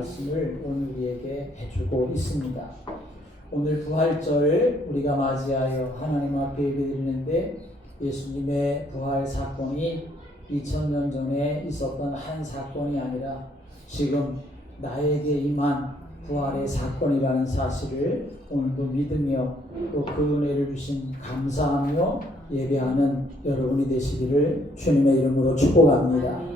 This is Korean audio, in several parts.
말씀을 오늘 우리에게 해주고 있습니다. 오늘 부활절 우리가 맞이하여 하나님 앞에 예배드리는데 예수님의 부활 사건이 2000년 전에 있었던 한 사건이 아니라 지금 나에게 임한 부활의 사건이라는 사실을 오늘도 믿으며 또 그 은혜를 주신 감사하며 예배하는 여러분이 되시기를 주님의 이름으로 축복합니다.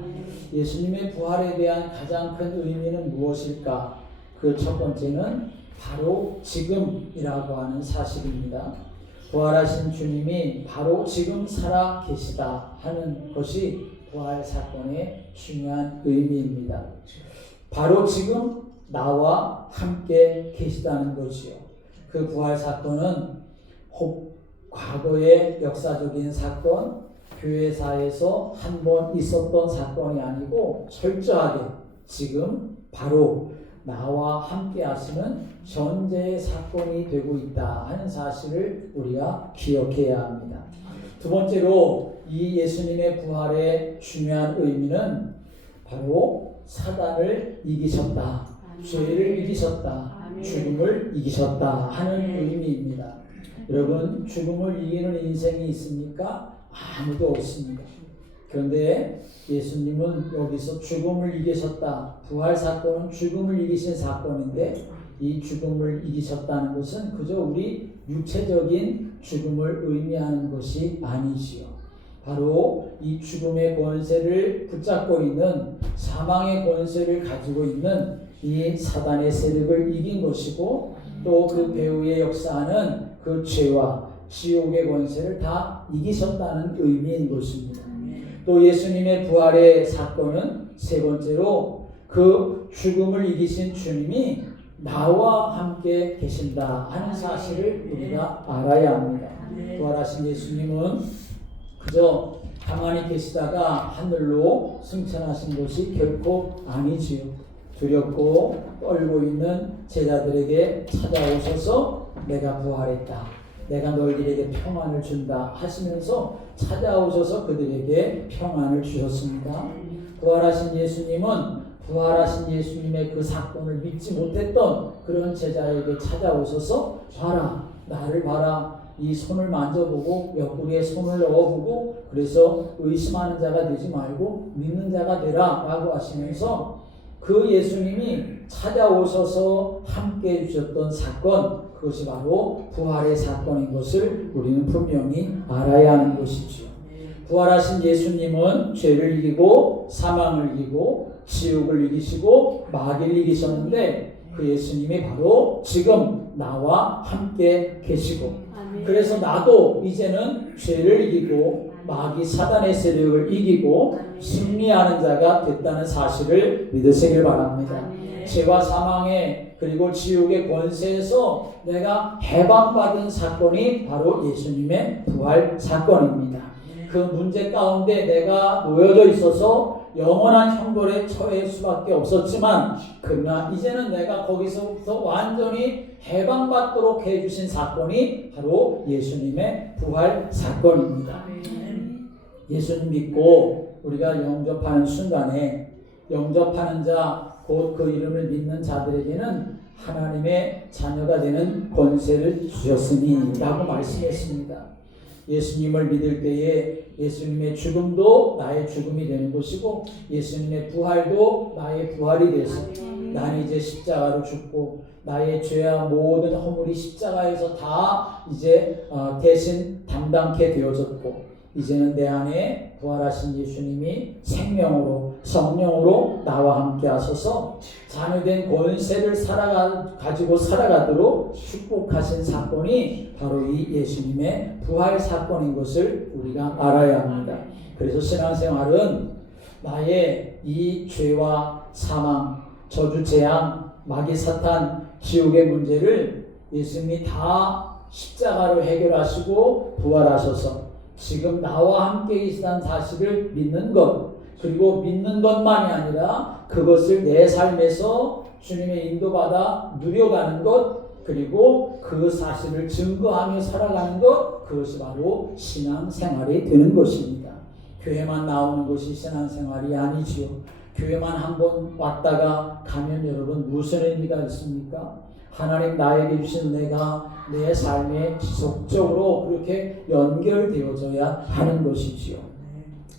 예수님의 부활에 대한 가장 큰 의미는 무엇일까? 그 첫 번째는 바로 지금이라고 하는 사실입니다. 부활하신 주님이 바로 지금 살아 계시다 하는 것이 부활 사건의 중요한 의미입니다. 바로 지금 나와 함께 계시다는 것이요. 그 부활 사건은 과거의 역사적인 사건, 교회사에서 한 번 있었던 사건이 아니고 철저하게 지금 바로 나와 함께 하시는 현재의 사건이 되고 있다 하는 사실을 우리가 기억해야 합니다. 두 번째로 이 예수님의 부활의 중요한 의미는 바로 사단을 이기셨다, 죄를 이기셨다, 죽음을 이기셨다 하는 의미입니다. 여러분, 죽음을 이기는 인생이 있습니까? 아무도 없습니다. 그런데 예수님은 여기서 죽음을 이기셨다. 부활 사건은 죽음을 이기신 사건인데 이 죽음을 이기셨다는 것은 그저 우리 육체적인 죽음을 의미하는 것이 아니지요. 바로 이 죽음의 권세를 붙잡고 있는, 사망의 권세를 가지고 있는 이 사단의 세력을 이긴 것이고 또 그 배후에 역사하는 그 죄와 지옥의 권세를 다 이기셨다는 의미인 것입니다. 또 예수님의 부활의 사건은 세 번째로 그 죽음을 이기신 주님이 나와 함께 계신다 하는 사실을 우리가 알아야 합니다. 부활하신 예수님은 그저 가만히 계시다가 하늘로 승천하신 것이 결코 아니지요. 두렵고 떨고 있는 제자들에게 찾아오셔서 내가 부활했다, 내가 너희들에게 평안을 준다 하시면서 찾아오셔서 그들에게 평안을 주셨습니다. 부활하신 예수님은 부활하신 예수님의 그 사건을 믿지 못했던 그런 제자에게 찾아오셔서 봐라, 나를 봐라, 이 손을 만져보고 옆구리에 손을 넣어보고 그래서 의심하는 자가 되지 말고 믿는 자가 되라 라고 하시면서 그 예수님이 찾아오셔서 함께 해주셨던 사건, 그것이 바로 부활의 사건인 것을 우리는 분명히 알아야 하는 것이죠. 부활하신 예수님은 죄를 이기고 사망을 이기고 지옥을 이기시고 마귀를 이기셨는데 그 예수님이 바로 지금 나와 함께 계시고 그래서 나도 이제는 죄를 이기고 마귀 사단의 세력을 이기고 승리하는 자가 됐다는 사실을 믿으시길 바랍니다. 죄와 사망의 그리고 지옥의 권세에서 내가 해방받은 사건이 바로 예수님의 부활 사건입니다. 그 문제 가운데 내가 놓여져 있어서 영원한 형벌에 처할 수밖에 없었지만 그러나 이제는 내가 거기서부터 완전히 해방받도록 해주신 사건이 바로 예수님의 부활 사건입니다. 예수님 믿고 우리가 영접하는 순간에 영접하는 자, 곧 그 이름을 믿는 자들에게는 하나님의 자녀가 되는 권세를 주셨으니 라고 말씀했습니다. 예수님을 믿을 때에 예수님의 죽음도 나의 죽음이 되는 것이고 예수님의 부활도 나의 부활이 돼서 나는 이제 십자가로 죽고 나의 죄와 모든 허물이 십자가에서 다 이제 대신 담당케 되어졌고 이제는 내 안에 부활하신 예수님이 생명으로 성령으로 나와 함께 하셔서 자녀된 권세를 가지고 살아가도록 축복하신 사건이 바로 이 예수님의 부활 사건인 것을 우리가 알아야 합니다. 그래서 신앙생활은 나의 이 죄와 사망, 저주 재앙, 마귀 사탄, 지옥의 문제를 예수님이 다 십자가로 해결하시고 부활하셔서 지금 나와 함께 계시다는 사실을 믿는 것, 그리고 믿는 것만이 아니라 그것을 내 삶에서 주님의 인도받아 누려가는 것, 그리고 그 사실을 증거하며 살아가는 것, 그것이 바로 신앙생활이 되는 것입니다. 교회만 나오는 것이 신앙생활이 아니지요. 교회만 한 번 왔다가 가면 여러분 무슨 의미가 있습니까? 하나님 나에게 주신 은혜가 내 삶에 지속적으로 그렇게 연결되어져야 하는 것이지요.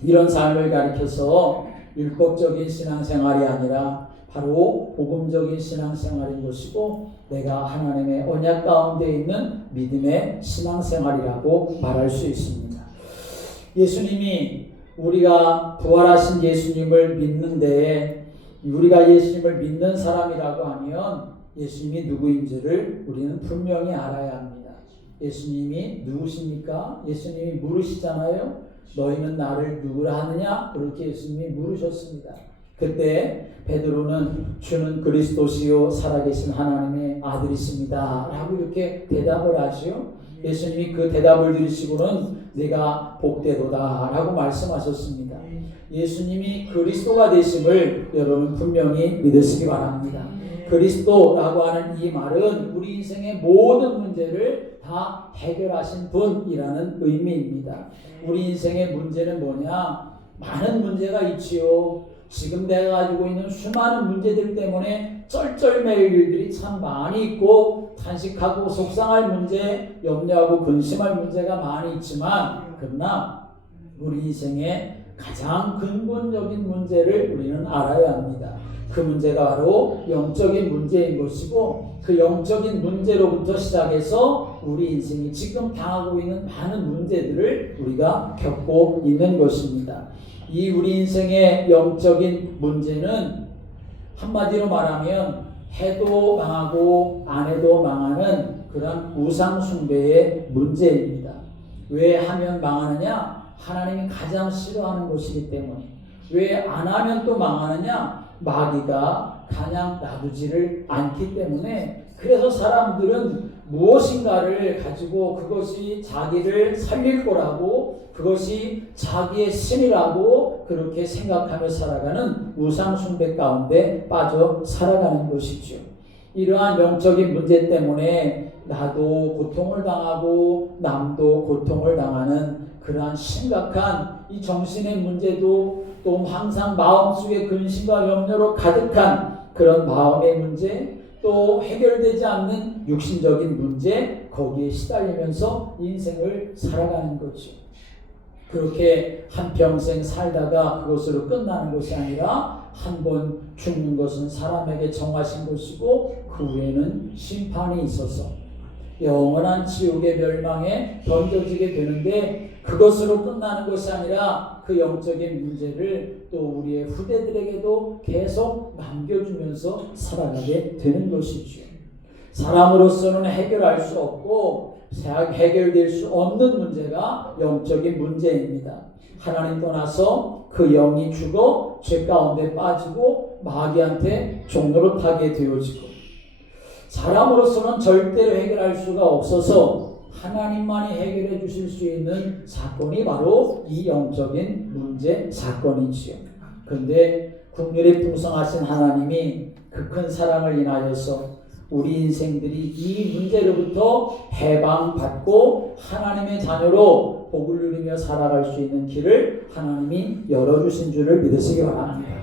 이런 삶을 가리켜서 율법적인 신앙생활이 아니라 바로 복음적인 신앙생활인 것이고, 내가 하나님의 언약 가운데 있는 믿음의 신앙생활이라고 말할 수 있습니다. 예수님이, 우리가 부활하신 예수님을 믿는 데에 우리가 예수님을 믿는 사람이라고 하면 예수님이 누구인지를 우리는 분명히 알아야 합니다. 예수님이 누구십니까? 예수님이 물으시잖아요. 너희는 나를 누구라 하느냐? 그렇게 예수님이 물으셨습니다. 그때 베드로는 주는 그리스도시요 살아계신 하나님의 아들이십니다 라고 이렇게 대답을 하지요. 예수님이 그 대답을 들으시고는 내가 복되도다 라고 말씀하셨습니다. 예수님이 그리스도가 되심을 여러분 분명히 믿으시기 바랍니다. 그리스도라고 하는 이 말은 우리 인생의 모든 문제를 다 해결하신 분이라는 의미입니다. 우리 인생의 문제는 뭐냐? 많은 문제가 있지요. 지금 내가 가지고 있는 수많은 문제들 때문에 쩔쩔매일 일들이 참 많이 있고, 탄식하고 속상할 문제, 염려하고 근심할 문제가 많이 있지만, 그러나 우리 인생의 가장 근본적인 문제를 우리는 알아야 합니다. 그 문제가 바로 영적인 문제인 것이고, 그 영적인 문제로부터 시작해서 우리 인생이 지금 당하고 있는 많은 문제들을 우리가 겪고 있는 것입니다. 이 우리 인생의 영적인 문제는 한마디로 말하면 해도 망하고 안 해도 망하는 그런 우상 숭배의 문제입니다. 왜 하면 망하느냐? 하나님이 가장 싫어하는 것이기 때문에. 왜 안 하면 또 망하느냐? 마귀가 가냥 놔두지를 않기 때문에. 그래서 사람들은 무엇인가를 가지고 그것이 자기를 살릴 거라고, 그것이 자기의 신이라고 그렇게 생각하며 살아가는 우상 숭배 가운데 빠져 살아가는 것이죠. 이러한 영적인 문제 때문에 나도 고통을 당하고 남도 고통을 당하는 그러한 심각한 이 정신의 문제도, 또 항상 마음속에 근심과 염려로 가득한 그런 마음의 문제, 또 해결되지 않는 육신적인 문제, 거기에 시달리면서 인생을 살아가는 거죠. 그렇게 한평생 살다가 그것으로 끝나는 것이 아니라 한 번 죽는 것은 사람에게 정하신 것이고, 그 후에는 심판이 있어서 영원한 지옥의 멸망에 던져지게 되는데, 그것으로 끝나는 것이 아니라 그 영적인 문제를 또 우리의 후대들에게도 계속 남겨주면서 살아가게 되는 것이죠. 사람으로서는 해결할 수 없고 해결될 수 없는 문제가 영적인 문제입니다. 하나님 떠나서 그 영이 죽어 죄 가운데 빠지고 마귀한테 종로를 타게 되어지고, 사람으로서는 절대로 해결할 수가 없어서 하나님만이 해결해 주실 수 있는 사건이 바로 이 영적인 문제 사건이지요. 그런데 국률이 풍성하신 하나님이 그 큰 사랑을 인하여서 우리 인생들이 이 문제로부터 해방받고 하나님의 자녀로 복을 누리며 살아갈 수 있는 길을 하나님이 열어주신 줄을 믿으시기 바랍니다.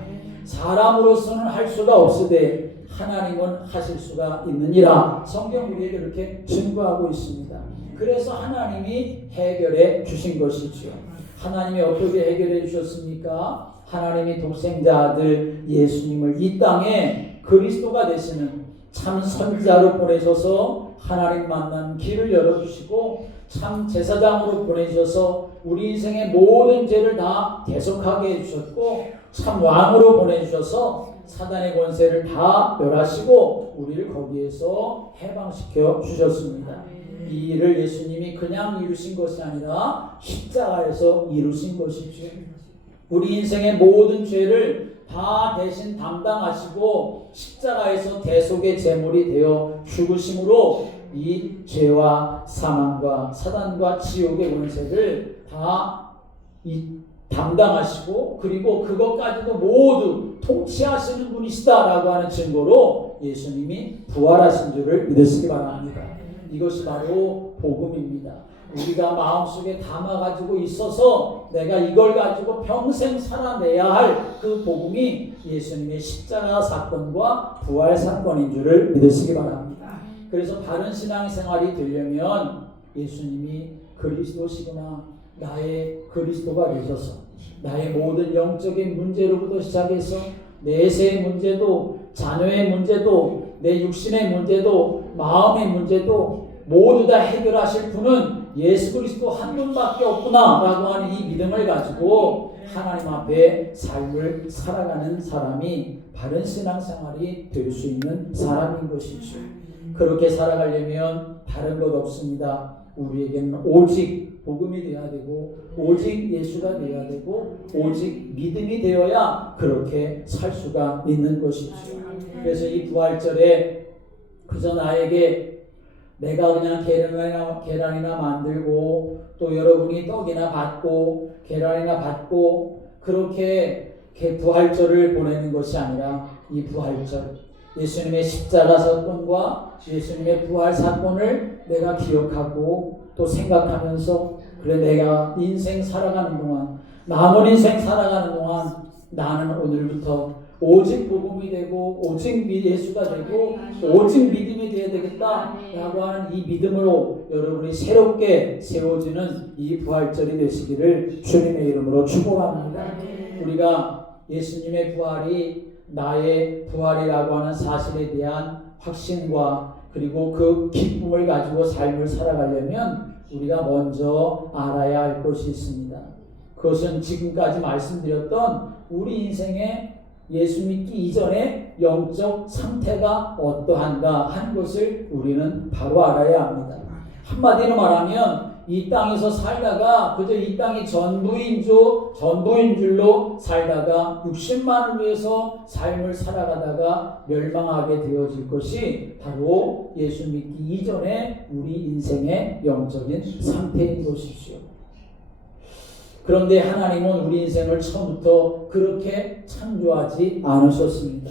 사람으로서는 할 수가 없으되 하나님은 하실 수가 있느니라 성경 우리에게 이렇게 증거하고 있습니다. 그래서 하나님이 해결해 주신 것이죠. 하나님이 어떻게 해결해 주셨습니까? 하나님이 독생자 아들 예수님을 이 땅에 그리스도가 되시는 참 선지자로 보내셔서 하나님 만난 길을 열어주시고, 참 제사장으로 보내셔서 우리 인생의 모든 죄를 다 대속하게 해주셨고, 참 왕으로 보내주셔서 사단의 권세를 다 멸하시고 우리를 거기에서 해방시켜 주셨습니다. 이 일을 예수님이 그냥 이루신 것이 아니라 십자가에서 이루신 것이죠. 우리 인생의 모든 죄를 다 대신 담당하시고 십자가에서 대속의 제물이 되어 죽으심으로 이 죄와 사망과 사단과 지옥의 권세를 다 담당하시고, 그리고 그것까지도 모두 통치하시는 분이시다라고 하는 증거로 예수님이 부활하신 줄을 믿으시기 바랍니다. 이것이 바로 복음입니다. 우리가 마음속에 담아가지고 있어서 내가 이걸 가지고 평생 살아내야 할 그 복음이 예수님의 십자가 사건과 부활 사건인 줄을 믿으시기 바랍니다. 그래서 바른 신앙생활이 되려면 예수님이 그리스도시구나, 나의 그리스도가 되셔서 나의 모든 영적인 문제로부터 시작해서 내세의 문제도, 자녀의 문제도, 내 육신의 문제도, 마음의 문제도 모두 다 해결하실 분은 예수 그리스도 한 분밖에 없구나 라고 하는 이 믿음을 가지고 하나님 앞에 삶을 살아가는 사람이 바른 신앙생활이 될 수 있는 사람인 것이죠. 그렇게 살아가려면 다른 것 없습니다. 우리에게는 오직 복음이 되어야 되고, 오직 예수가 되어야 되고, 오직 믿음이 되어야 그렇게 살 수가 있는 것이죠. 그래서 이 부활절에 그저 나에게 내가 그냥 계란이나 만들고 또 여러분이 떡이나 받고 계란이나 받고 그렇게 부활절을 보내는 것이 아니라 이 부활절, 예수님의 십자가 사건과 예수님의 부활 사건을 내가 기억하고 또 생각하면서 그래 내가 인생 살아가는 동안, 남은 인생 살아가는 동안 나는 오늘부터 오직 복음이 되고 오직 예수가 되고 오직 믿음이 되어야 되겠다라고 하는 이 믿음으로 여러분이 새롭게 세워지는 이 부활절이 되시기를 주님의 이름으로 축복합니다. 우리가 예수님의 부활이 나의 부활이라고 하는 사실에 대한 확신과 그리고 그 기쁨을 가지고 삶을 살아가려면 우리가 먼저 알아야 할 것이 있습니다. 그것은 지금까지 말씀드렸던 우리 인생의 예수 믿기 이전의 영적 상태가 어떠한가 하는 것을 우리는 바로 알아야 합니다. 한마디로 말하면 이 땅에서 살다가 그저 이 땅이 전부인 줄로 살다가 60만을 위해서 삶을 살아가다가 멸망하게 되어질 것이 바로 예수 믿기 이전의 우리 인생의 영적인 상태인 것이죠. 그런데 하나님은 우리 인생을 처음부터 그렇게 창조하지 않으셨습니다.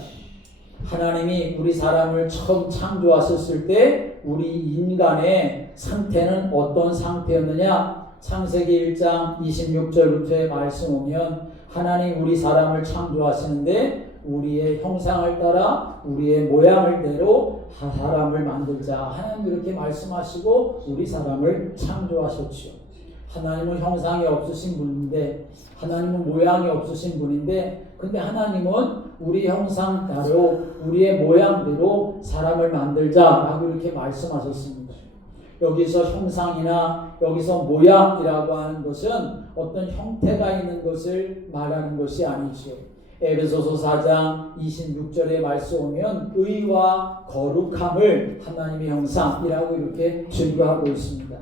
하나님이 우리 사람을 처음 창조하셨을 때 우리 인간의 상태는 어떤 상태였느냐? 창세기 1장 26절부터의 말씀 오면 하나님 우리 사람을 창조하시는데 우리의 형상을 따라 우리의 모양을 대로 사람을 만들자. 하나님 이렇게 말씀하시고 우리 사람을 창조하셨죠. 하나님은 형상이 없으신 분인데, 하나님은 모양이 없으신 분인데, 근데 하나님은 우리 형상대로 우리의 모양대로 사람을 만들자라고 이렇게 말씀하셨습니다. 여기서 형상이나 여기서 모양이라고 하는 것은 어떤 형태가 있는 것을 말하는 것이 아니죠. 에베소서 4장 26절의 말씀 오면 의와 거룩함을 하나님의 형상이라고 이렇게 증거하고 있습니다.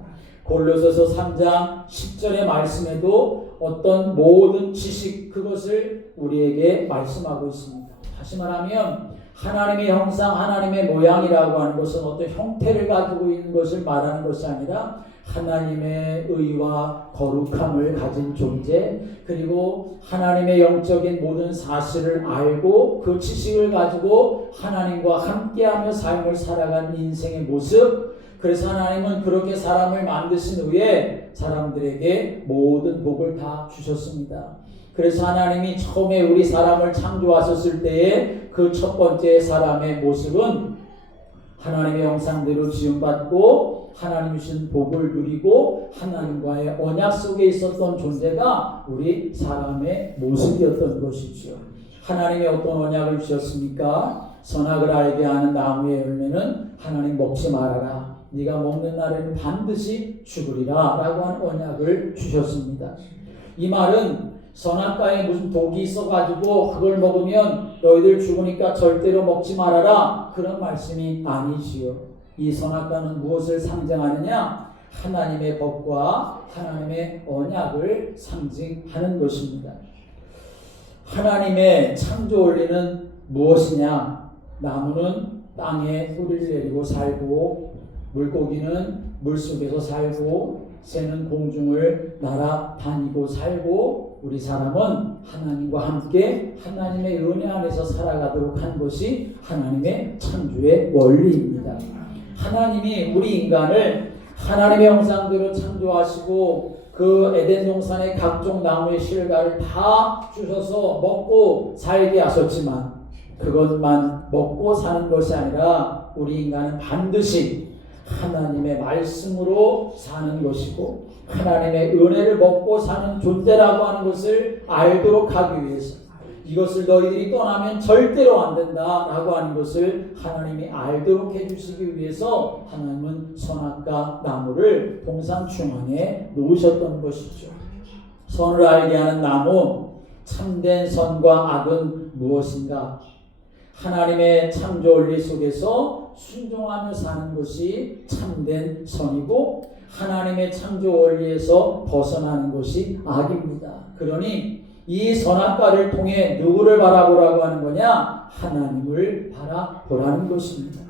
골로새서 3장 10절의 말씀에도 어떤 모든 지식 그것을 우리에게 말씀하고 있습니다. 다시 말하면 하나님의 형상, 하나님의 모양이라고 하는 것은 어떤 형태를 가지고 있는 것을 말하는 것이 아니라 하나님의 의와 거룩함을 가진 존재, 그리고 하나님의 영적인 모든 사실을 알고 그 지식을 가지고 하나님과 함께하며 삶을 살아가는 인생의 모습. 그래서 하나님은 그렇게 사람을 만드신 후에 사람들에게 모든 복을 다 주셨습니다. 그래서 하나님이 처음에 우리 사람을 창조하셨을 때에 그 첫 번째 사람의 모습은 하나님의 형상대로 지음받고 하나님 주신 복을 누리고 하나님과의 언약 속에 있었던 존재가 우리 사람의 모습이었던 것이죠. 하나님이 어떤 언약을 주셨습니까? 선악을 알게 하는 나무의 열매는 하나님 먹지 말아라. 네가 먹는 날에는 반드시 죽으리라 라고 하는 언약을 주셨습니다. 이 말은 선악과에 무슨 독이 있어가지고 그걸 먹으면 너희들 죽으니까 절대로 먹지 말아라 그런 말씀이 아니지요. 이 선악과는 무엇을 상징하느냐? 하나님의 법과 하나님의 언약을 상징하는 것입니다. 하나님의 창조 원리는 무엇이냐? 나무는 땅에 뿌리를 내리고 살고, 물고기는 물속에서 살고, 새는 공중을 날아다니고 살고, 우리 사람은 하나님과 함께 하나님의 은혜 안에서 살아가도록 한 것이 하나님의 창조의 원리입니다. 하나님이 우리 인간을 하나님의 형상대로 창조하시고 그 에덴 동산의 각종 나무의 실과를 다 주셔서 먹고 살게 하셨지만 그것만 먹고 사는 것이 아니라 우리 인간은 반드시 하나님의 말씀으로 사는 것이고 하나님의 은혜를 먹고 사는 존재라고 하는 것을 알도록 하기 위해서 이것을 너희들이 떠나면 절대로 안 된다라고 하는 것을 하나님이 알도록 해주시기 위해서 하나님은 선악과 나무를 동산 중앙에 놓으셨던 것이죠. 선을 알게 하는 나무, 참된 선과 악은 무엇인가? 하나님의 창조 원리 속에서 순종하며 사는 것이 참된 선이고 하나님의 창조 원리에서 벗어나는 것이 악입니다. 그러니 이 선악과를 통해 누구를 바라보라고 하는 거냐? 하나님을 바라보라는 것입니다.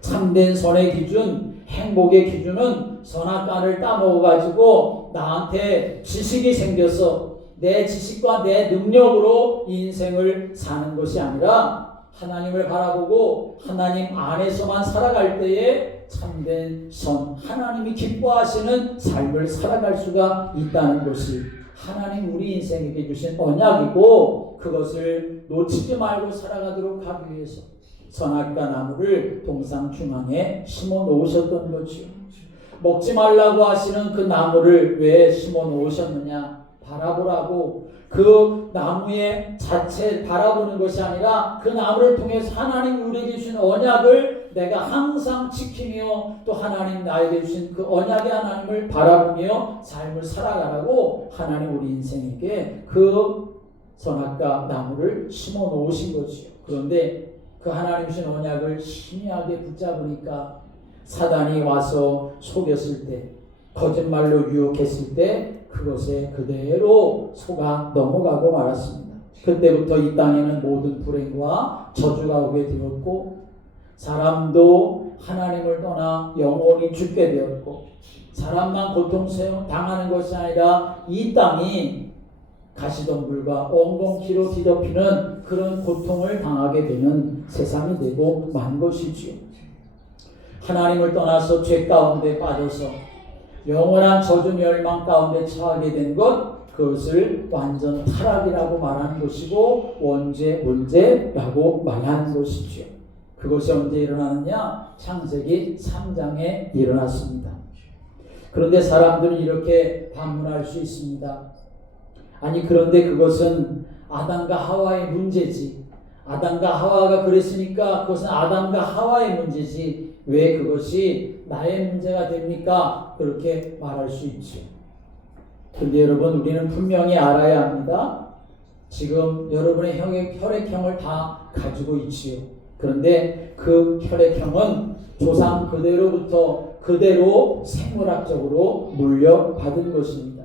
참된 선의 기준, 행복의 기준은 선악과를 따먹어가지고 나한테 지식이 생겨서 내 지식과 내 능력으로 인생을 사는 것이 아니라 하나님을 바라보고 하나님 안에서만 살아갈 때에 참된 선, 하나님이 기뻐하시는 삶을 살아갈 수가 있다는 것이 하나님 우리 인생에게 주신 언약이고 그것을 놓치지 말고 살아가도록 하기 위해서 선악과 나무를 동산 중앙에 심어 놓으셨던 거죠. 먹지 말라고 하시는 그 나무를 왜 심어 놓으셨느냐? 바라보라고. 그 나무의 자체 바라보는 것이 아니라 그 나무를 통해서 하나님 우리에게 주신 언약을 내가 항상 지키며 또 하나님 나에게 주신 그 언약의 하나님을 바라보며 삶을 살아가라고 하나님 우리 인생에게 그 선악과 나무를 심어 놓으신 거지요. 그런데 그 하나님 주신 언약을 신이하게 붙잡으니까 사단이 와서 속였을 때 거짓말로 유혹했을 때 그것에 그대로 속아 넘어가고 말았습니다. 그때부터 이 땅에는 모든 불행과 저주가 오게 되었고 사람도 하나님을 떠나 영원히 죽게 되었고 사람만 고통당하는 것이 아니라 이 땅이 가시덤불과 엉겅퀴로 뒤덮이는 그런 고통을 당하게 되는 세상이 되고 만 것이지요. 하나님을 떠나서 죄 가운데 빠져서 영원한 저주 멸망 가운데 처하게 된 것, 그것을 완전 타락이라고 말하는 것이고 원죄, 문제라고 말하는 것이죠. 그것이 언제 일어나느냐? 창세기 3장에 일어났습니다. 그런데 사람들은 이렇게 반문할 수 있습니다. 아니 그런데 그것은 아담과 하와의 문제지. 아담과 하와가 그랬으니까 그것은 아담과 하와의 문제지. 왜 그것이 나의 문제가 됩니까? 그렇게 말할 수 있죠. 그런데 여러분 우리는 분명히 알아야 합니다. 지금 여러분의 혈액형을 다 가지고 있지요. 그런데 그 혈액형은 조상 그대로부터 그대로 생물학적으로 물려받은 것입니다.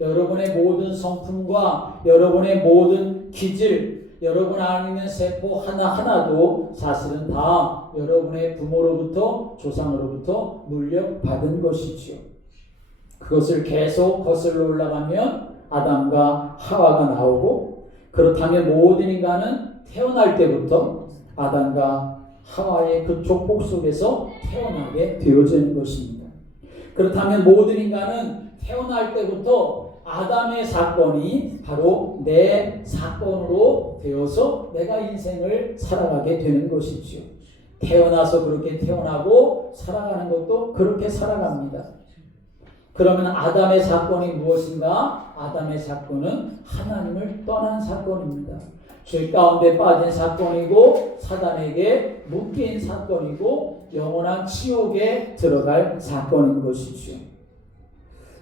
여러분의 모든 성품과 여러분의 모든 기질, 여러분 안에 있는 세포 하나하나도 사실은 다 여러분의 부모로부터 조상으로부터 물려받은 것이지요. 그것을 계속 거슬러 올라가면 아담과 하와가 나오고 그렇다면 모든 인간은 태어날 때부터 아담과 하와의 그 족복 속에서 태어나게 되어지는 것입니다. 그렇다면 모든 인간은 태어날 때부터 아담의 사건이 바로 내 사건으로 되어서 내가 인생을 살아가게 되는 것이지요. 태어나서 그렇게 태어나고 살아가는 것도 그렇게 살아갑니다. 그러면 아담의 사건이 무엇인가? 아담의 사건은 하나님을 떠난 사건입니다. 죄 가운데 빠진 사건이고 사단에게 묶인 사건이고 영원한 지옥에 들어갈 사건인 것이지요.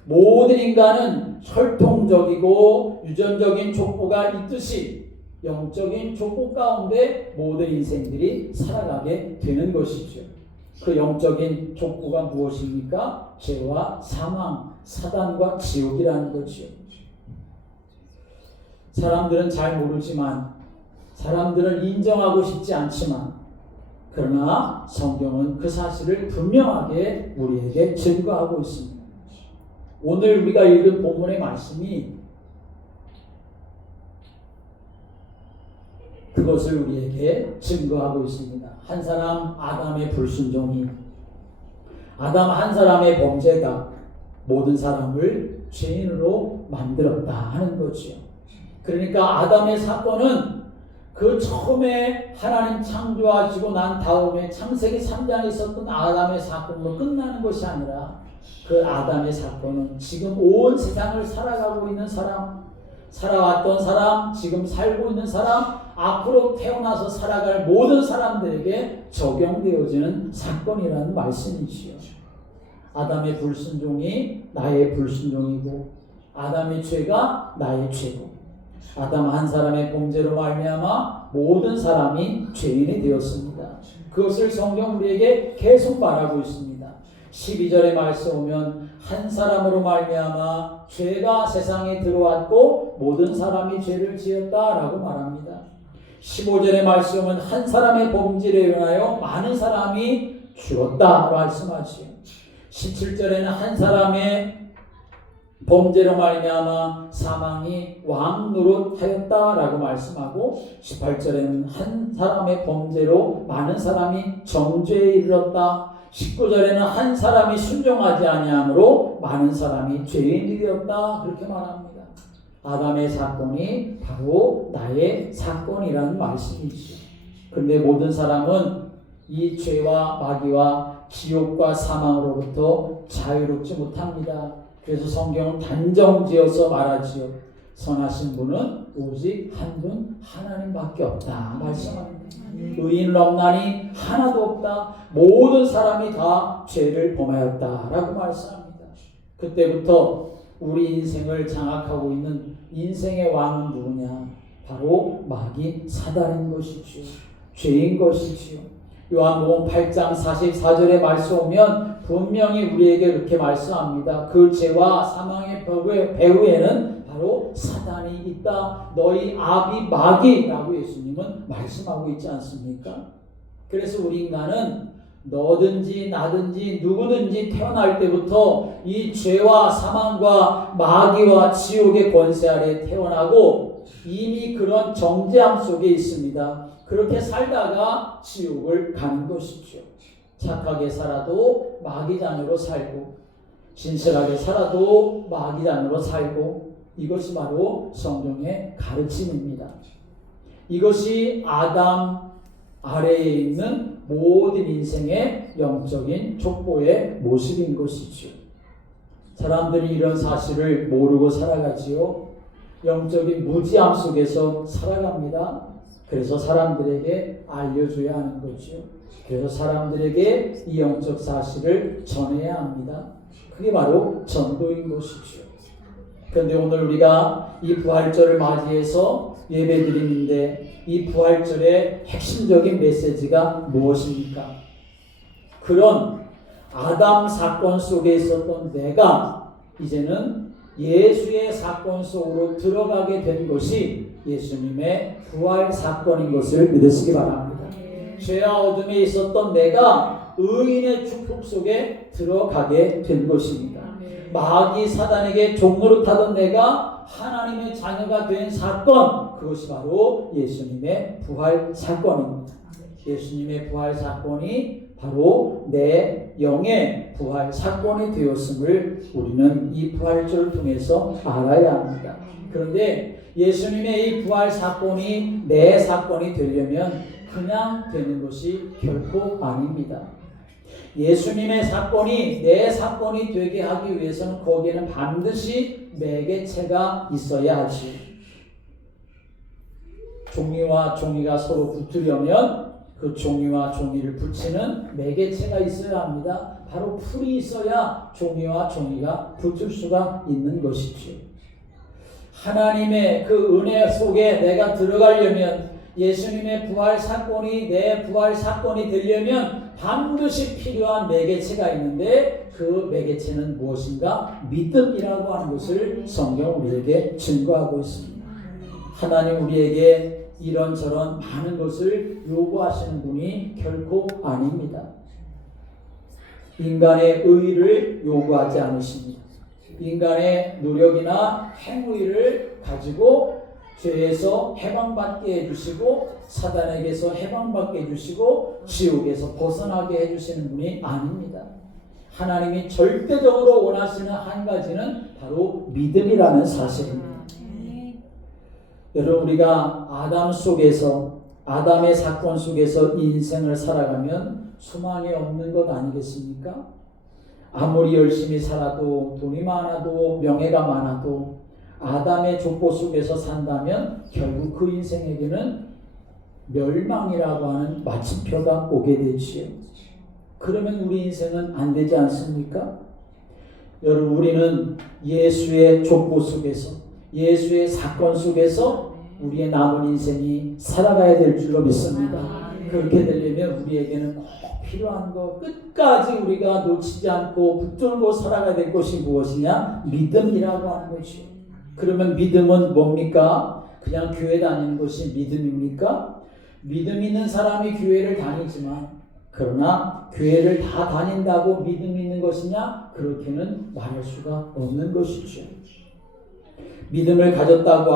모든 인간은 혈통적이고 유전적인 족보가 있듯이 영적인 족보 가운데 모든 인생들이 살아가게 되는 것이죠. 그 영적인 족보가 무엇입니까? 죄와 사망, 사단과 지옥이라는 거죠. 사람들은 잘 모르지만 사람들은 인정하고 싶지 않지만 그러나 성경은 그 사실을 분명하게 우리에게 증거하고 있습니다. 오늘 우리가 읽은 본문의 말씀이 그것을 우리에게 증거하고 있습니다. 한 사람 아담의 불순종이 아담 한 사람의 범죄가 모든 사람을 죄인으로 만들었다 하는 거죠. 그러니까 아담의 사건은 그 처음에 하나님 창조하시고 난 다음에 창세기 3장에 있었던 아담의 사건으로 끝나는 것이 아니라 그 아담의 사건은 지금 온 세상을 살아가고 있는 사람, 살아왔던 사람, 지금 살고 있는 사람, 앞으로 태어나서 살아갈 모든 사람들에게 적용되어지는 사건이라는 말씀이지요. 아담의 불순종이 나의 불순종이고 아담의 죄가 나의 죄고 아담 한 사람의 범죄로 말미암아 모든 사람이 죄인이 되었습니다. 그것을 성경 우리에게 계속 말하고 있습니다. 12절의 말씀 오면 한 사람으로 말미암아 죄가 세상에 들어왔고 모든 사람이 죄를 지었다라고 말합니다. 15절의 말씀은 한 사람의 범죄로 인하여 많은 사람이 죽었다 말씀하지요. 17절에는 한 사람의 범죄로 말미암아 사망이 왕 노릇하였다라고 말씀하고 18절에는 한 사람의 범죄로 많은 사람이 정죄에 이르렀다. 19절에는 한 사람이 순종하지 아니함으로 많은 사람이 죄인이 되었다 그렇게 말합니다. 아담의 사건이 바로 나의 사건이라는 말씀이죠. 그런데 모든 사람은 이 죄와 마귀와 지옥과 사망으로부터 자유롭지 못합니다. 그래서 성경은 단정지어서 말하지요. 선하신 분은 오직 한 분 하나님밖에 없다 말씀합니다. 의인은 없나니 하나도 없다. 모든 사람이 다 죄를 범하였다라고 말씀합니다. 그때부터 우리 인생을 장악하고 있는 인생의 왕은 누구냐? 바로 마귀 사단인 것이지요. 죄인 것이지요. 요한복음 8장 44절의 말씀 오면 분명히 우리에게 이렇게 말씀합니다. 그 죄와 사망의 배후에는 바로 사단이 있다. 너희 아비 마귀라고 예수님은 말씀하고 있지 않습니까? 그래서 우리 인간은 너든지 나든지 누구든지 태어날 때부터 이 죄와 사망과 마귀와 지옥의 권세 아래 태어나고 이미 그런 정죄함 속에 있습니다. 그렇게 살다가 지옥을 가는 것이죠. 착하게 살아도 마귀 자녀로 살고 신실하게 살아도 마귀 자녀로 살고 이것이 바로 성경의 가르침입니다. 이것이 아담 아래에 있는 모든 인생의 영적인 족보의 모습인 것이죠. 사람들이 이런 사실을 모르고 살아가지요. 영적인 무지함 속에서 살아갑니다. 그래서 사람들에게 알려줘야 하는 거죠. 그래서 사람들에게 이 영적 사실을 전해야 합니다. 그게 바로 전도인 것이죠. 그런데 오늘 우리가 이 부활절을 맞이해서 예배드리는데 이 부활절의 핵심적인 메시지가 무엇입니까? 그런 아담 사건 속에 있었던 내가 이제는 예수의 사건 속으로 들어가게 된 것이 예수님의 부활 사건인 것을 믿으시기 바랍니다. 죄와 어둠에 있었던 내가 의인의 축복 속에 들어가게 된 것입니다. 마귀 사단에게 종노릇하던 내가 하나님의 자녀가 된 사건, 그것이 바로 예수님의 부활 사건입니다. 예수님의 부활 사건이 바로 내 영의 부활 사건이 되었음을 우리는 이 부활절을 통해서 알아야 합니다. 그런데 예수님의 이 부활 사건이 내 사건이 되려면 그냥 되는 것이 결코 아닙니다. 예수님의 사건이 내 사건이 되게 하기 위해서는 거기에는 반드시 매개체가 있어야 하지. 종이와 종이가 서로 붙으려면 그 종이와 종이를 붙이는 매개체가 있어야 합니다. 바로 풀이 있어야 종이와 종이가 붙을 수가 있는 것이죠. 하나님의 그 은혜 속에 내가 들어가려면 예수님의 부활 사건이 내 부활 사건이 되려면 반드시 필요한 매개체가 있는데 그 매개체는 무엇인가? 믿음이라고 하는 것을 성경 우리에게 증거하고 있습니다. 하나님 우리에게 이런저런 많은 것을 요구하시는 분이 결코 아닙니다. 인간의 의의를 요구하지 않으십니다. 인간의 노력이나 행위를 가지고 죄에서 해방받게 해주시고 사단에게서 해방받게 해주시고 지옥에서 벗어나게 해주시는 분이 아닙니다. 하나님이 절대적으로 원하시는 한 가지는 바로 믿음이라는 사실입니다. 여러분, 우리가 아담 속에서, 아담의 사건 속에서 인생을 살아가면 소망이 없는 것 아니겠습니까? 아무리 열심히 살아도, 돈이 많아도, 명예가 많아도 아담의 족보 속에서 산다면 결국 그 인생에게는 멸망이라고 하는 마침표가 오게 되지요. 그러면 우리 인생은 안 되지 않습니까? 여러분, 우리는 예수의 족보 속에서, 예수의 사건 속에서 우리의 남은 인생이 살아가야 될 줄로 믿습니다. 그렇게 되려면 우리에게는 꼭 필요한 것, 끝까지 우리가 놓치지 않고 붙들고 살아가야 될 것이 무엇이냐? 믿음이라고 하는 것이요. 그러면 믿음은 뭡니까? 그냥 교회 다니는 것이 믿음입니까? 믿음 있는 사람이 교회를 다니지만, 그러나 교회를 다 다닌다고 믿음 있는 것이냐? 그렇게는 말할 수가 없는 것이죠. 믿음을 가졌다고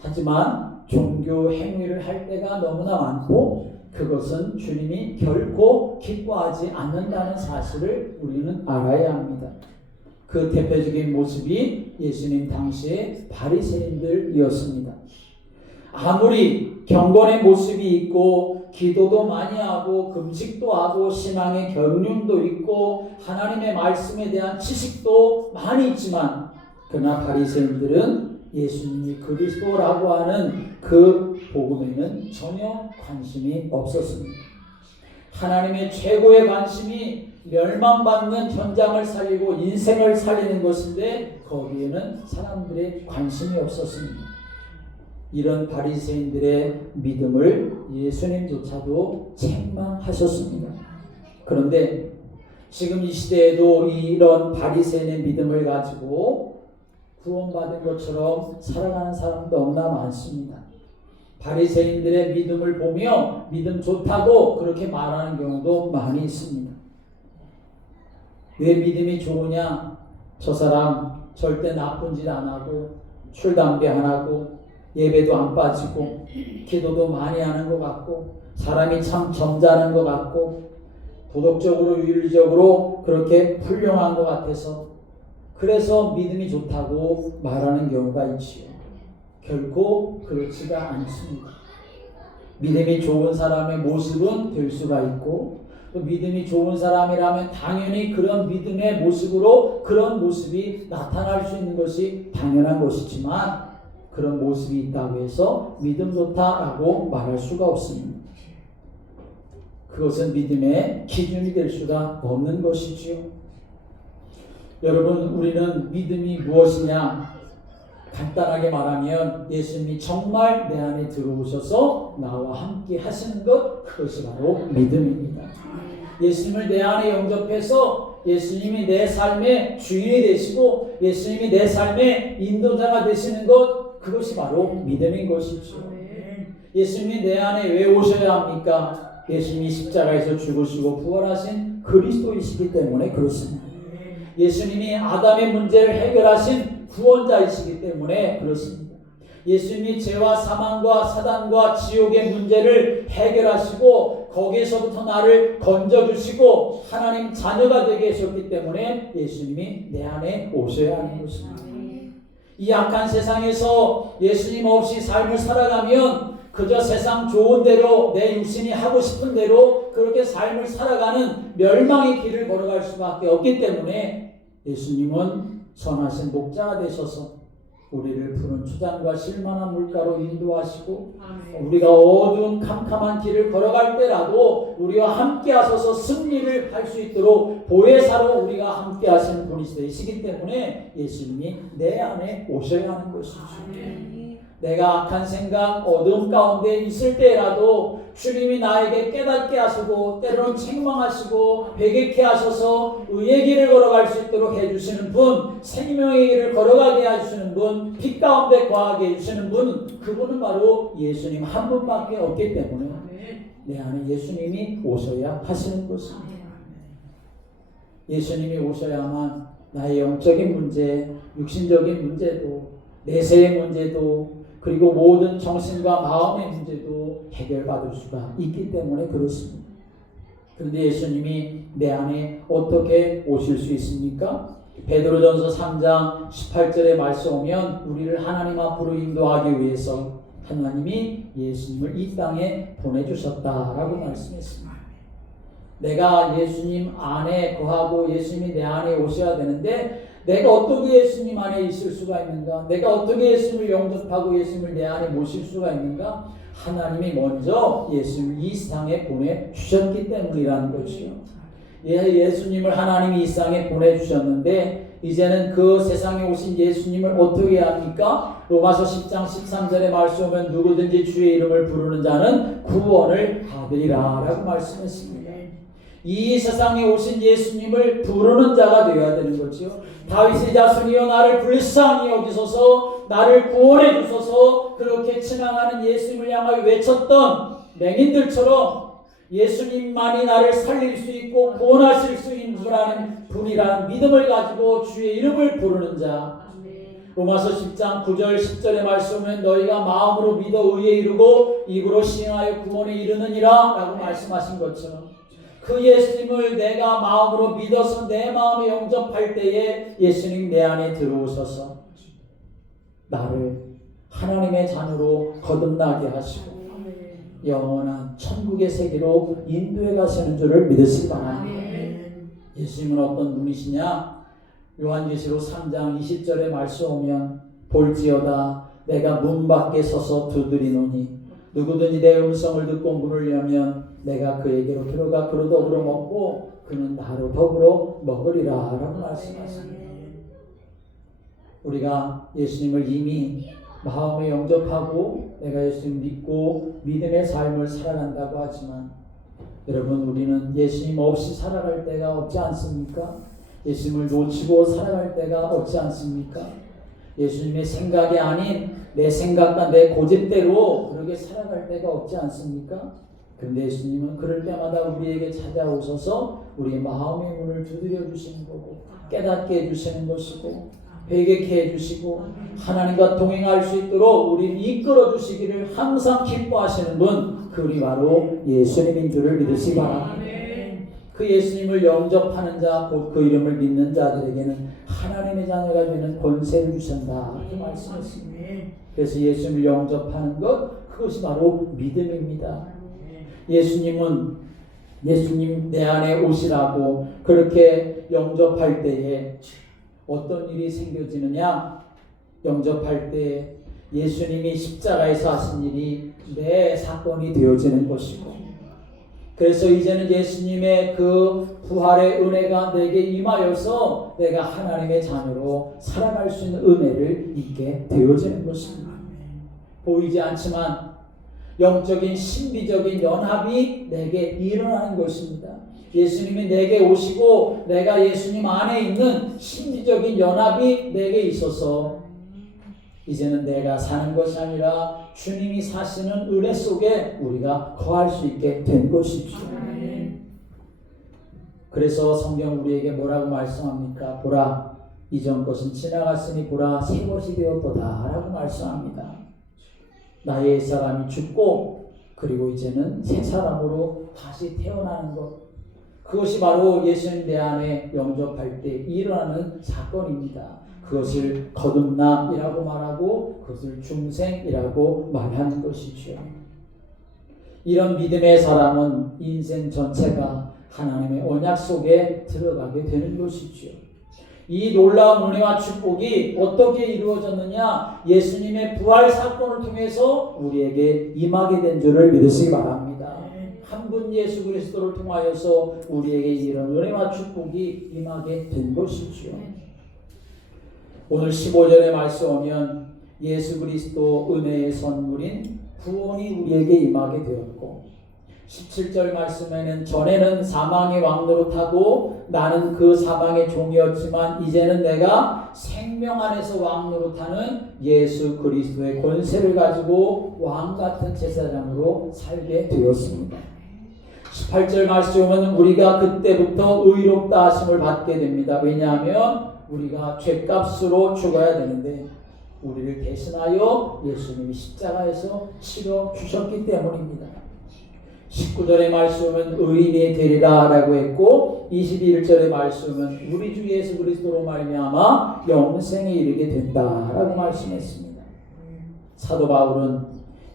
하지만 종교 행위를 할 때가 너무나 많고, 그것은 주님이 결코 기뻐하지 않는다는 사실을 우리는 알아야 합니다. 그 대표적인 모습이 예수님 당시의 바리새인들이었습니다. 아무리 경건의 모습이 있고 기도도 많이 하고 금식도 하고 신앙의 경륜도 있고 하나님의 말씀에 대한 지식도 많이 있지만, 그러나 바리새인들은 예수님이 그리스도라고 하는 그 복음에는 전혀 관심이 없었습니다. 하나님의 최고의 관심이 멸망받는 현장을 살리고 인생을 살리는 것인데 거기에는 사람들의 관심이 없었습니다. 이런 바리새인들의 믿음을 예수님조차도 책망하셨습니다. 그런데 지금 이 시대에도 이런 바리새인의 믿음을 가지고 구원받은 것처럼 살아가는 사람도 너무나 많습니다. 바리새인들의 믿음을 보며 믿음 좋다고 그렇게 말하는 경우도 많이 있습니다. 왜 믿음이 좋으냐? 저 사람 절대 나쁜 짓 안 하고 술 담배 안 하고 예배도 안 빠지고 기도도 많이 하는 것 같고 사람이 참 점잖은 것 같고 도덕적으로 윤리적으로 그렇게 훌륭한 것 같아서 그래서 믿음이 좋다고 말하는 경우가 있지요. 결코 그렇지가 않습니다. 믿음이 좋은 사람의 모습은 될 수가 있고, 또 믿음이 좋은 사람이라면 당연히 그런 믿음의 모습으로 그런 모습이 나타날 수 있는 것이 당연한 것이지만, 그런 모습이 있다고 해서 믿음 좋다라고 말할 수가 없습니다. 그것은 믿음의 기준이 될 수가 없는 것이지요. 여러분, 우리는 믿음이 무엇이냐? 간단하게 말하면 예수님이 정말 내 안에 들어오셔서 나와 함께 하시는 것, 그것이 바로 믿음입니다. 예수님을 내 안에 영접해서 예수님이 내 삶의 주인이 되시고 예수님이 내 삶의 인도자가 되시는 것, 그것이 바로 믿음인 것이죠. 예수님이 내 안에 왜 오셔야 합니까? 예수님이 십자가에서 죽으시고 부활하신 그리스도이시기 때문에 그렇습니다. 예수님이 아담의 문제를 해결하신 구원자이시기 때문에 그렇습니다. 예수님이 죄와 사망과 사단과 지옥의 문제를 해결하시고 거기에서부터 나를 건져주시고 하나님 자녀가 되게 하셨기 때문에 예수님이 내 안에 오셔야 하는 것입니다. 이 악한 세상에서 예수님 없이 삶을 살아가면 그저 세상 좋은 대로 내 육신이 하고 싶은 대로 그렇게 삶을 살아가는 멸망의 길을 걸어갈 수밖에 없기 때문에 예수님은 선하신 목자가 되셔서 우리를 푸른 초장과 실만한 물가로 인도하시고 우리가 어두운 캄캄한 길을 걸어갈 때라도 우리와 함께 하셔서 승리를 할 수 있도록 보혜사로 우리가 함께 하시는 분이 되시기 때문에 예수님이 내 안에 오셔야 하는 것이죠. 내가 악한 생각, 어두움 가운데 있을 때라도 주님이 나에게 깨닫게 하시고 때로는 책망하시고 배격케 하셔서 의의 길을 걸어갈 수 있도록 해주시는 분, 생명의 길을 걸어가게 해주시는 분, 빛 가운데 거하게 해주시는 분, 그분은 바로 예수님 한 분밖에 없기 때문에 내 안에 예수님이 오셔야 하시는 것입니다. 예수님이 오셔야만 나의 영적인 문제, 육신적인 문제도, 내세의 문제도, 그리고 모든 정신과 마음의 문제도 해결받을 수가 있기 때문에 그렇습니다. 그런데 예수님이 내 안에 어떻게 오실 수 있습니까? 베드로전서 3장 18절의 말씀 오면 우리를 하나님 앞으로 인도하기 위해서 하나님이 예수님을 이 땅에 보내주셨다라고 말씀했습니다. 내가 예수님 안에 거하고 예수님이 내 안에 오셔야 되는데 내가 어떻게 예수님 안에 있을 수가 있는가? 내가 어떻게 예수님을 영접하고 예수님을 내 안에 모실 수가 있는가? 하나님이 먼저 예수님을 이 세상에 보내주셨기 때문이라는 것이요. 예수님을 하나님이 이 세상에 보내주셨는데 이제는 그 세상에 오신 예수님을 어떻게 합니까? 로마서 10장 13절에 말씀 오면 누구든지 주의 이름을 부르는 자는 구원을 받으리라 라고 말씀했습니다. 이 세상에 오신 예수님을 부르는 자가 되어야 되는 거지요. 다윗의 자손이여 나를 불쌍히 여기소서 나를 구원해 주소서 그렇게 지나가는 예수님을 향하여 외쳤던 맹인들처럼 예수님만이 나를 살릴 수 있고 구원하실 수 있는 분이라는 믿음을 가지고 주의 이름을 부르는 자. 로마서 10장 9절 10절의 말씀은 너희가 마음으로 믿어 의에 이르고 입으로 시인하여 구원에 이르느니라 라고 말씀하신 것처럼 그 예수님을 내가 마음으로 믿어서 내 마음에 영접할 때에 예수님 내 안에 들어오셔서 나를 하나님의 자녀로 거듭나게 하시고 영원한 천국의 세계로 인도해 가시는 줄을 믿으시기 바랍니다. 예수님은 어떤 분이시냐? 요한계시록 3장 20절의 말씀 오면 볼지어다 내가 문 밖에 서서 두드리노니 누구든지 내 음성을 듣고 문을 열면 내가 그에게로 들어가 그로 더불어 먹고 그는 나로 더불어 먹으리라 라고 말씀하십니다. 우리가 예수님을 이미 마음에 영접하고 내가 예수님 믿고 믿음의 삶을 살아간다고 하지만 여러분 우리는 예수님 없이 살아갈 때가 없지 않습니까? 예수님을 놓치고 살아갈 때가 없지 않습니까? 예수님의 생각이 아닌 내 생각과 내 고집대로 그렇게 살아갈 때가 없지 않습니까? 그런데 예수님은 그럴 때마다 우리에게 찾아오셔서 우리의 마음의 문을 두드려 주시는 거고 깨닫게 해주시는 것이고 회개케 해주시고 하나님과 동행할 수 있도록 우리를 이끌어 주시기를 항상 기뻐하시는 분 그분이 바로 예수님인 줄을 믿으시기 바랍니다. 그 예수님을 영접하는 자, 곧 그 이름을 믿는 자들에게는 하나님의 자녀가 되는 권세를 주신다 이렇게 말씀했습니다. 그래서 예수님을 영접하는 것 그것이 바로 믿음입니다. 예수님 내 안에 오시라고 그렇게 영접할 때에 어떤 일이 생겨지느냐? 영접할 때 예수님이 십자가에서 하신 일이 내 사건이 되어지는 것이고 그래서 이제는 예수님의 그 부활의 은혜가 내게 임하여서 내가 하나님의 자녀로 살아갈 수 있는 은혜를 잊게 되어지는 것입니다. 보이지 않지만 영적인 신비적인 연합이 내게 일어나는 것입니다. 예수님이 내게 오시고 내가 예수님 안에 있는 신비적인 연합이 내게 있어서 이제는 내가 사는 것이 아니라 주님이 사시는 은혜 속에 우리가 거할 수 있게 된 것이죠. 그래서 성경 우리에게 뭐라고 말씀합니까? 보라 이전 것은 지나갔으니 보라 새 것이 되었도다 라고 말씀합니다. 나의 옛사람이 죽고 그리고 이제는 새 사람으로 다시 태어나는 것 그것이 바로 예수님 내 안에 영접할 때 일어나는 사건입니다. 그것을 거듭남이라고 말하고 그것을 중생이라고 말하는 것이죠. 이런 믿음의 사람은 인생 전체가 하나님의 언약 속에 들어가게 되는 것이죠. 이 놀라운 은혜와 축복이 어떻게 이루어졌느냐? 예수님의 부활 사건을 통해서 우리에게 임하게 된 줄을 믿으시기 바랍니다. 한 분 예수 그리스도를 통하여서 우리에게 이런 은혜와 축복이 임하게 된 것이죠. 오늘 15절의 말씀 오면 예수 그리스도 은혜의 선물인 구원이 우리에게 임하게 되었고 17절 말씀에는 전에는 사망의 왕노릇하고 나는 그 사망의 종이었지만 이제는 내가 생명 안에서 왕노릇하는 예수 그리스도의 권세를 가지고 왕같은 제사장으로 살게 되었습니다. 18절 말씀은 우리가 그때부터 의롭다 하심을 받게 됩니다. 왜냐하면 우리가 죄값으로 죽어야 되는데 우리를 대신하여 예수님이 십자가에서 치러 주셨기 때문입니다. 19절의 말씀은 의인이 되리라 라고 했고 21절의 말씀은 우리 주 예수 그리스도로 말미암아 영생에 이르게 된다라고 말씀했습니다. 사도 바울은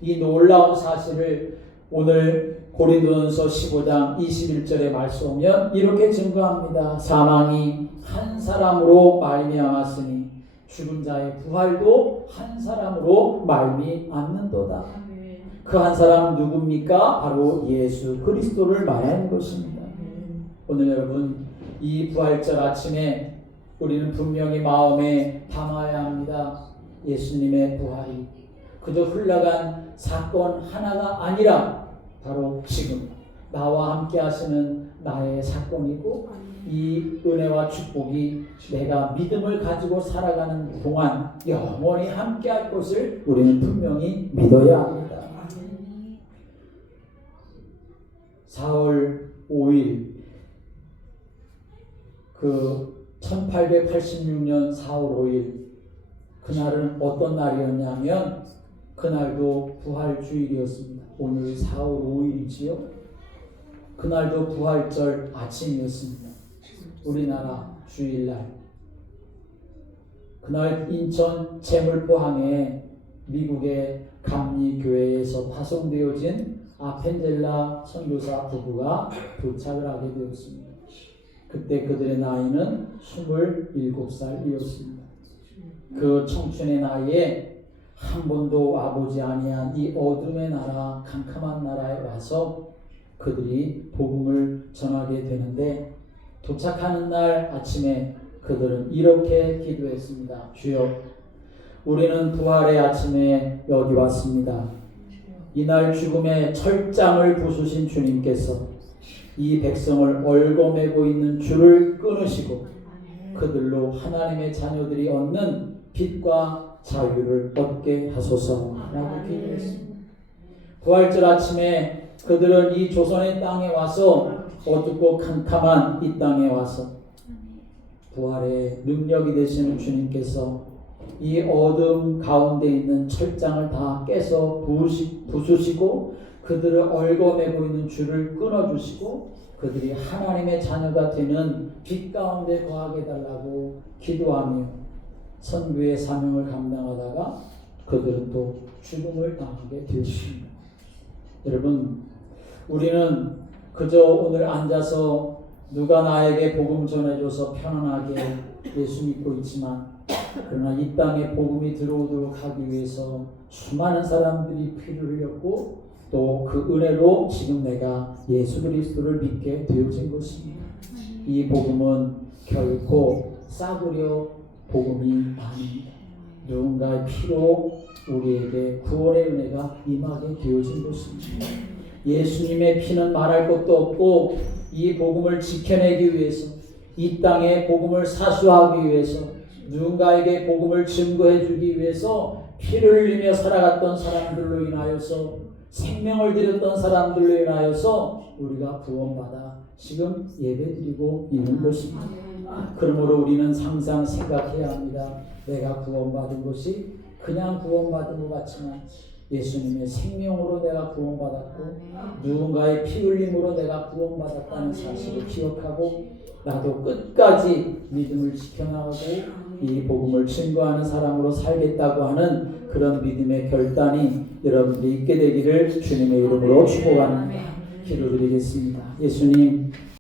이 놀라운 사실을 오늘 고린도전서 15장 21절에 말씀하면 이렇게 증거합니다. 사망이 한 사람으로 말미암았으니 죽은 자의 부활도 한 사람으로 말미암는도다. 그 한 사람 누굽니까? 바로 예수 그리스도를 말하는 것입니다. 오늘 여러분 이 부활절 아침에 우리는 분명히 마음에 담아야 합니다. 예수님의 부활이 그저 흘러간 사건 하나가 아니라 바로 지금 나와 함께 하시는 나의 사건이고 이 은혜와 축복이 내가 믿음을 가지고 살아가는 동안 영원히 함께 할 것을 우리는 분명히 믿어야 합니다. 4월 5일 그 1886년 4월 5일 그날은 어떤 날이었냐면 그날도 부활주일이었습니다. 오늘 4월 5일이지요. 그날도 부활절 아침이었습니다. 우리나라 주일날. 그날 인천 제물포항에 미국의 감리교회에서 파송되어진 아펜젤라 선교사 부부가 도착을 하게 되었습니다. 그때 그들의 나이는 27살이었습니다. 그 청춘의 나이에 한 번도 와보지 아니한 이 어둠의 나라, 캄캄한 나라에 와서 그들이 복음을 전하게 되는데 도착하는 날 아침에 그들은 이렇게 기도했습니다. 주여, 우리는 부활의 아침에 여기 왔습니다. 이날 죽음의 철장을 부수신 주님께서 이 백성을 얽어매고 있는 줄을 끊으시고 그들로 하나님의 자녀들이 얻는 빛과 자유를 얻게 하소서라고 기도했습니다. 부활절 아침에 그들은 이 조선의 땅에 와서 어둡고 캄캄한 이 땅에 와서 부활의 능력이 되시는 주님께서 이 어둠 가운데 있는 철장을 다 깨서 부수시고 그들을 얽어매고 있는 줄을 끊어주시고 그들이 하나님의 자녀가 되는 빛 가운데 거하게 달라고 기도하며 선교의 사명을 감당하다가 그들은 또 죽음을 당하게 되었습니다. 여러분, 우리는 그저 오늘 앉아서 누가 나에게 복음 전해줘서 편안하게 예수 믿고 있지만 그러나 이 땅에 복음이 들어오도록 하기 위해서 수많은 사람들이 피를 흘렸고 또 그 은혜로 지금 내가 예수 그리스도를 믿게 되어진 것입니다. 이 복음은 결코 싸구려 복음이 아닙니다. 누군가의 피로 우리에게 구원의 은혜가 임하게 되어진 것입니다. 예수님의 피는 말할 것도 없고 이 복음을 지켜내기 위해서 이 땅에 복음을 사수하기 위해서 누군가에게 복음을 증거해 주기 위해서 피를 흘리며 살아갔던 사람들로 인하여서 생명을 드렸던 사람들로 인하여서 우리가 구원받아 지금 예배드리고 있는 것입니다. 그러므로 우리는 항상 생각해야 합니다. 내가 구원받은 것이 그냥 구원받은 것 같지만 예수님의 생명으로 내가 구원받았고 누군가의 피 흘림으로 내가 구원받았다는 사실을 기억하고 나도 끝까지 믿음을 지켜나가고 이 복음을 증거하는 사람으로 살겠다고 하는 그런 믿음의 결단이 여러분들이 있게 되기를 주님의 이름으로 축복합니다. 기도드리겠습니다. 예수님,